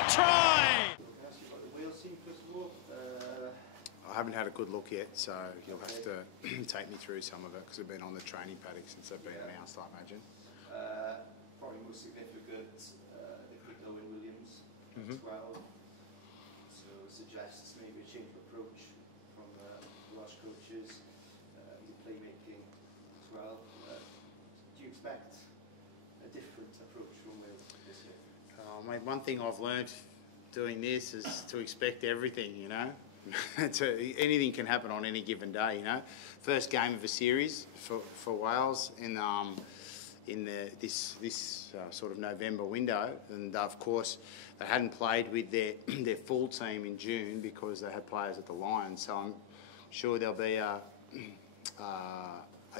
a try! I haven't had a good look yet, so you'll have to take me through some of it because I've been on the training paddock since they've been announced, I imagine. Probably most significant, they picked Owen Williams at 12, so it suggests maybe a change of approach from the Welsh coaches. He's playmaking as well. Do you expect a different approach from Wales this year? Mate, one thing I've learnt doing this is to expect everything, you know. Anything can happen on any given day, you know. First game of a series for Wales in this sort of November window, and of course they hadn't played with their full team in June because they had players at the Lions. So I'm sure there'll be a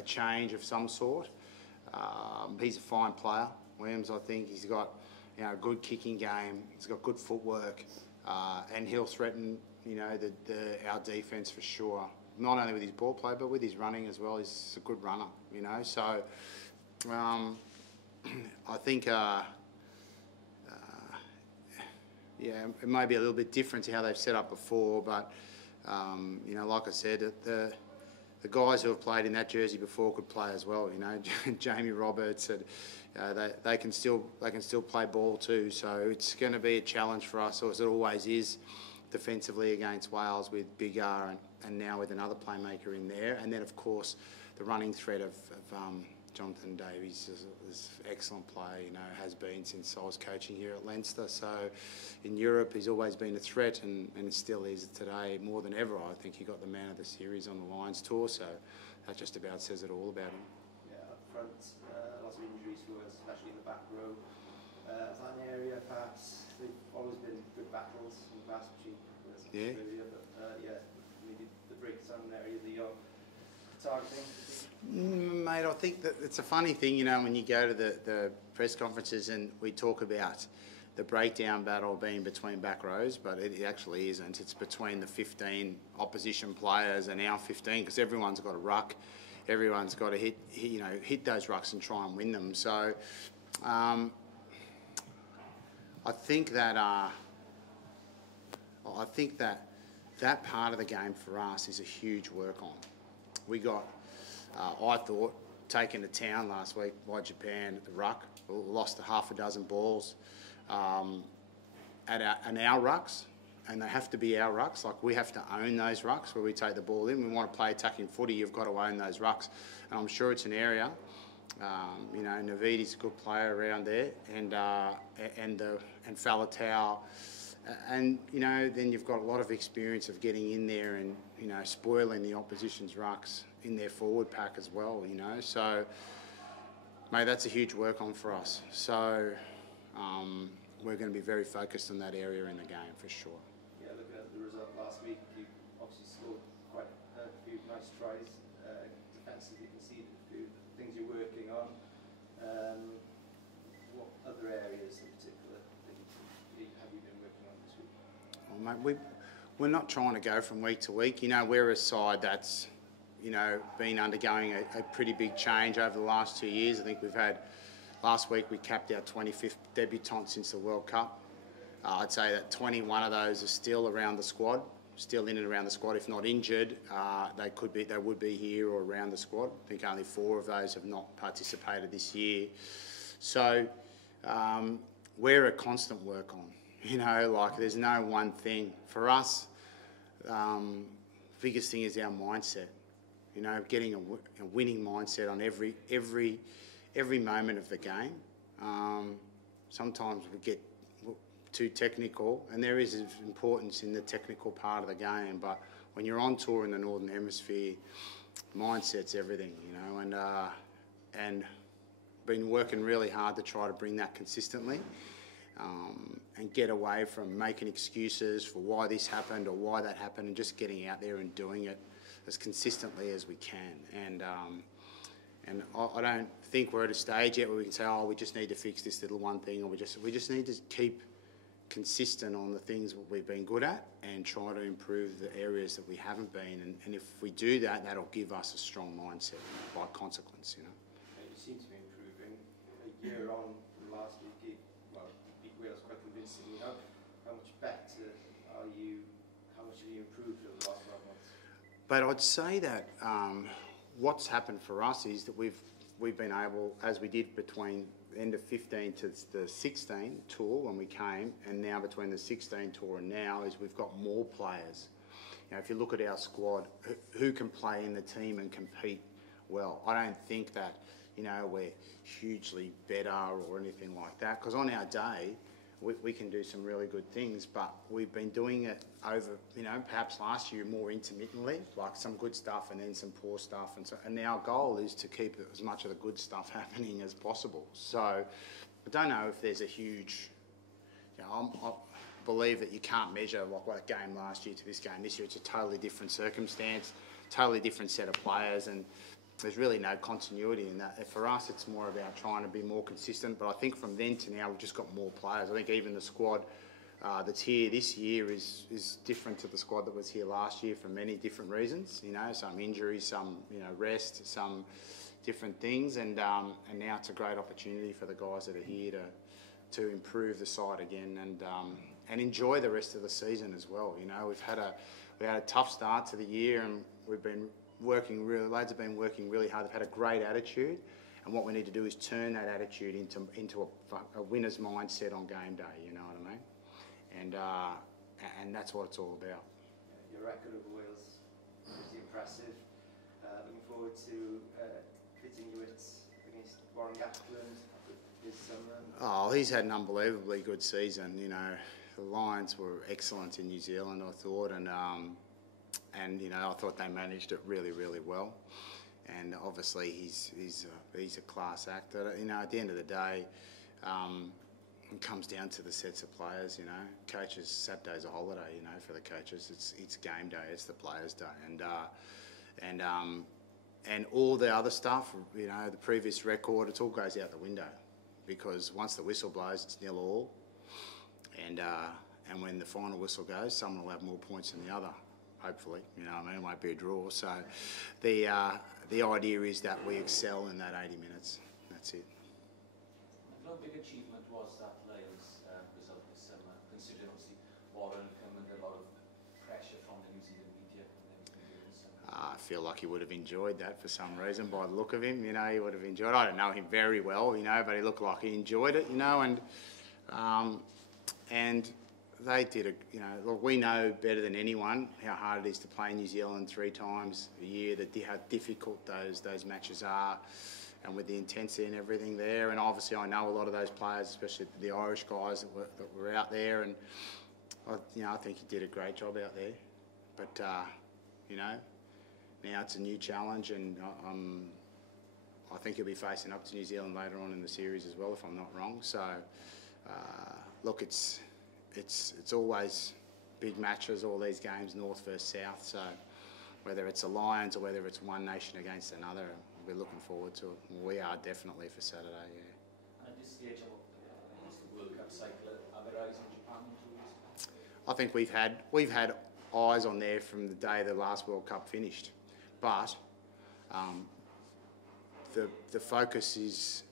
change of some sort. He's a fine player, Williams. I think he's got a good kicking game. He's got good footwork, and he'll threaten our defence for sure. Not only with his ball play, but with his running as well. He's a good runner, you know. So I think, it may be a little bit different to how they've set up before, but like I said, the guys who have played in that jersey before could play as well. You know, Jamie Roberts, and they can still play ball too. So it's going to be a challenge for us, as it always is, defensively against Wales with Big R and now with another playmaker in there. And then, of course, the running threat of Jonathan Davies is excellent player, you know, has been since I was coaching here at Leinster. So in Europe, he's always been a threat, and it still is today more than ever. I think he got the man of the series on the Lions tour, so that just about says it all about him. Yeah, up front, lots of injuries for us, especially in the back row. Is that an area, perhaps, they've always been good battles in the past between us and Australia, but maybe the breakdown area that you're targeting? Mate, I think that it's a funny thing, you know, when you go to the press conferences and we talk about the breakdown battle being between back rows, but it actually isn't. It's between the 15 opposition players and our 15, because everyone's got a ruck. Everyone's got to hit those rucks and try and win them. So I think that that part of the game for us is a huge work on. We got, I thought, taken to town last week by Japan at the ruck. We lost half a dozen balls at our rucks, and they have to be our rucks. Like, we have to own those rucks where we take the ball in. We want to play attacking footy, you've got to own those rucks. And I'm sure it's an area. Navidi's a good player around there, and Faletau. And, then you've got a lot of experience of getting in there and, spoiling the opposition's rucks in their forward pack as well, So, mate, that's a huge work on for us. So, we're going to be very focused on that area in the game for sure. Yeah, looking at the result last week, you obviously scored quite a few nice tries. Defensively, you can see a few things you're working on. What other areas in particular have you been working on this week? Well, mate, we're not trying to go from week to week. We're a side that's, been undergoing a pretty big change over the last 2 years. I think we've had, last week we capped our 25th debutant since the World Cup. I'd say that 21 of those are still around the squad, still in and around the squad. If not injured, they would be here or around the squad. I think only 4 of those have not participated this year. So we're a constant work on. There's no one thing. For us, biggest thing is our mindset. Getting a winning mindset on every moment of the game. Sometimes we get too technical, and there is importance in the technical part of the game, but when you're on tour in the Northern Hemisphere, mindset's everything, and been working really hard to try to bring that consistently, and get away from making excuses for why this happened or why that happened, and just getting out there and doing it as consistently as we can. And I don't think we're at a stage yet where we can say, we just need to fix this little one thing, or we just need to keep consistent on the things that we've been good at and try to improve the areas that we haven't been. And if we do that, that'll give us a strong mindset by consequence, You seem to be improving. A year on from last week, you beat Wales quite convincingly. But I'd say that what's happened for us is that we've been able, as we did between the end of 15 to the 16 tour when we came, and now between the 16 tour and now, is we've got more players. You know, if you look at our squad, who can play in the team and compete well? I don't think that, you know, we're hugely better or anything like that, because on our day, we can do some really good things, but we've been doing it over, you know, perhaps last year more intermittently, like some good stuff and then some poor stuff. And our goal is to keep as much of the good stuff happening as possible. So I don't know if there's a huge, you know, I believe that you can't measure like what a game last year to this game this year. It's a totally different circumstance, totally different set of players, and there's really no continuity in that. For us, it's more about trying to be more consistent. But I think from then to now, we've just got more players. I think even the squad that's here this year is different to the squad that was here last year for many different reasons. You know, some injuries, some, you know, rest, some different things, and now it's a great opportunity for the guys that are here to improve the side again and enjoy the rest of the season as well. You know, we had a tough start to the year, and we've been lads have been working really hard. They've had a great attitude, and what we need to do is turn that attitude into a winner's mindset on game day. You know what I mean? And that's what it's all about. Your record over Wales is impressive. Looking forward to pitting you against Warren Gatland this summer. Oh, he's had an unbelievably good season. You know, the Lions were excellent in New Zealand, I thought, and you know, I thought they managed it really, really well. And obviously, he's a class actor. You know, at the end of the day, it comes down to the sets of players. You know, coaches, Saturday's a holiday. You know, for the coaches, it's game day. It's the players' day, and all the other stuff. You know, the previous record, it all goes out the window, because once the whistle blows, it's 0-0, and when the final whistle goes, someone will have more points than the other. Hopefully, you know what I mean, it won't be a draw. So the idea is that we excel in that 80 minutes. That's it. How big achievement was that Lions result this summer, considering obviously Warren come under a lot of pressure from the New Zealand media and everything this summer? I feel like he would have enjoyed that for some reason by the look of him. You know, he would have enjoyed it. I don't know him very well, you know, but he looked like he enjoyed it, you know, and they did you know, look, we know better than anyone how hard it is to play New Zealand 3 times a year, how difficult those matches are, and with the intensity and everything there. And obviously I know a lot of those players, especially the Irish guys that were out there, and I think he did a great job out there. But, you know, now it's a new challenge, and I think he'll be facing up to New Zealand later on in the series as well, if I'm not wrong. So, look, it's always big matches, all these games, North versus South. So whether it's the Lions or whether it's one nation against another, we're looking forward to it. We are definitely for Saturday, yeah. At this stage of the World Cup cycle, are there eyes on Japan in 2 years? I think we've had eyes on there from the day the last World Cup finished, but the focus is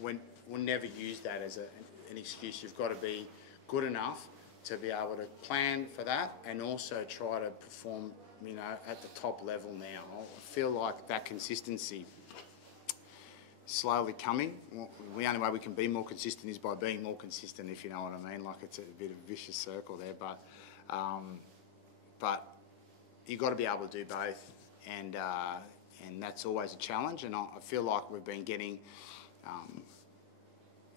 we'll never use that as an excuse. You've got to be good enough to be able to plan for that and also try to perform, you know, at the top level now. I feel like that consistency is slowly coming. The only way we can be more consistent is by being more consistent, if you know what I mean. Like, it's a bit of a vicious circle there, but you've got to be able to do both, and that's always a challenge. And I feel like we've been getting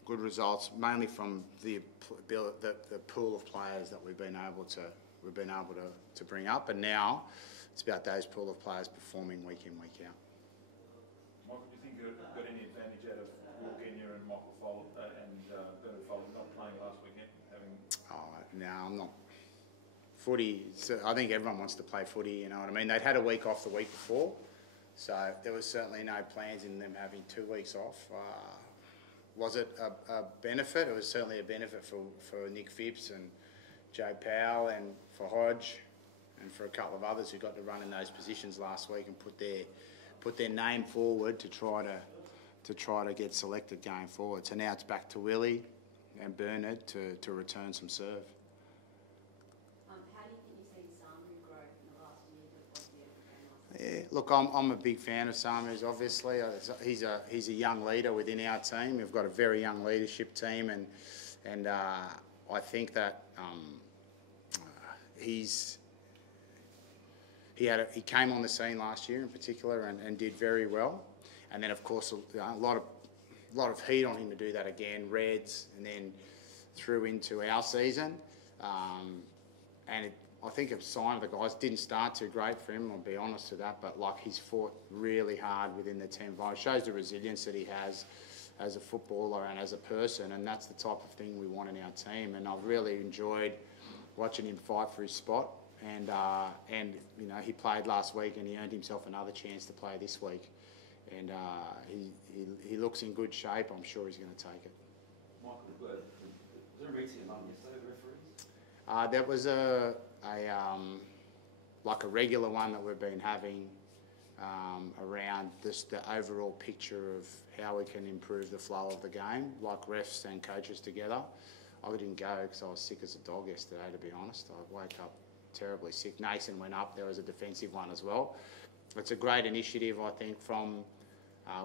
good results, mainly from the pool of players that we've been able to bring up, and now it's about those pool of players performing week in, week out. Michael, do you think you got any advantage out of Wilkenia and Michael Follett Bernard Follett not playing last weekend? No, I'm not. Footy, I think everyone wants to play footy, you know what I mean? They'd had a week off the week before, so there was certainly no plans in them having 2 weeks off. Was it a benefit? It was certainly a benefit for Nick Phipps and Joe Powell, and for Hodge, and for a couple of others who got to run in those positions last week and put their name forward to try to get selected going forward. So now it's back to Willie and Bernard to return some serve. How do you think you've seen Samu grow in the last year? What's the game Yeah, look, I'm a big fan of Samu's. Obviously, he's a young leader within our team. We've got a very young leadership team, and I think that he came on the scene last year in particular and did very well. And then of course a lot of heat on him to do that again. Reds, and then through into our season, I think a sign of the guys didn't start too great for him, I'll be honest with that, but like he's fought really hard within the team. It shows the resilience that he has as a footballer and as a person, and that's the type of thing we want in our team. And I've really enjoyed watching him fight for his spot. And you know, he played last week and he earned himself another chance to play this week. And he looks in good shape. I'm sure he's going to take it. Michael, was there a meeting among yesterday, the referees? That was like a regular one that we've been having around the overall picture of how we can improve the flow of the game, like refs and coaches together. I didn't go because I was sick as a dog yesterday, to be honest. I woke up terribly sick. Nason went up. There was a defensive one as well. It's a great initiative, I think, from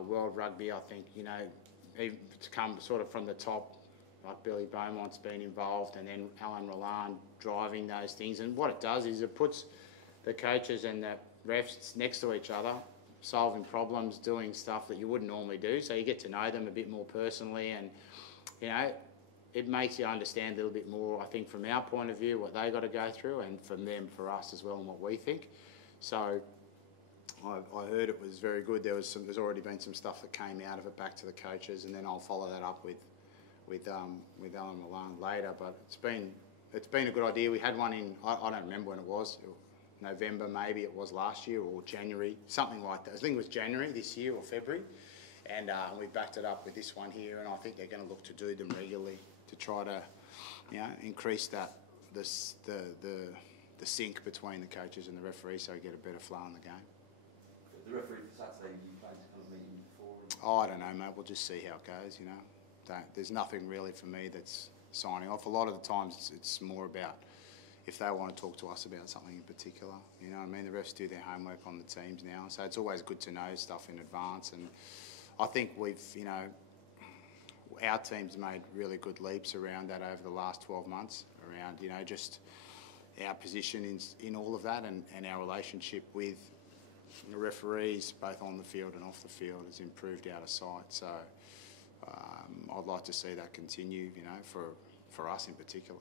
World Rugby. I think, you know, even to come sort of from the top, like Billy Beaumont's been involved, and then Alan Roland driving those things. And what it does is it puts the coaches and the refs next to each other, solving problems, doing stuff that you wouldn't normally do. So you get to know them a bit more personally, and, you know, it makes you understand a little bit more, I think, from our point of view, what they got to go through, and from them for us as well, and what we think. So I heard it was very good. There's already been some stuff that came out of it back to the coaches, and then I'll follow that up with Alan Malone later. But it's been a good idea. We had one in, I don't remember when it was, November maybe it was last year, or January, something like that. I think it was January this year or February, and we backed it up with this one here, and I think they're going to look to do them regularly to try to, you know, increase the sync between the coaches and the referees, so we get a better flow in the game. The referee for Saturday, you plan to kind of meet him before? Oh, I don't know, mate. We'll just see how it goes, you know. There's nothing really for me that's signing off. A lot of the times it's more about if they want to talk to us about something in particular. You know what I mean? The refs do their homework on the teams now, so it's always good to know stuff in advance. And I think we've, you know, our team's made really good leaps around that over the last 12 months, around, you know, just our position in all of that, and our relationship with the referees, both on the field and off the field, has improved out of sight. So I'd like to see that continue, you know, for us in particular.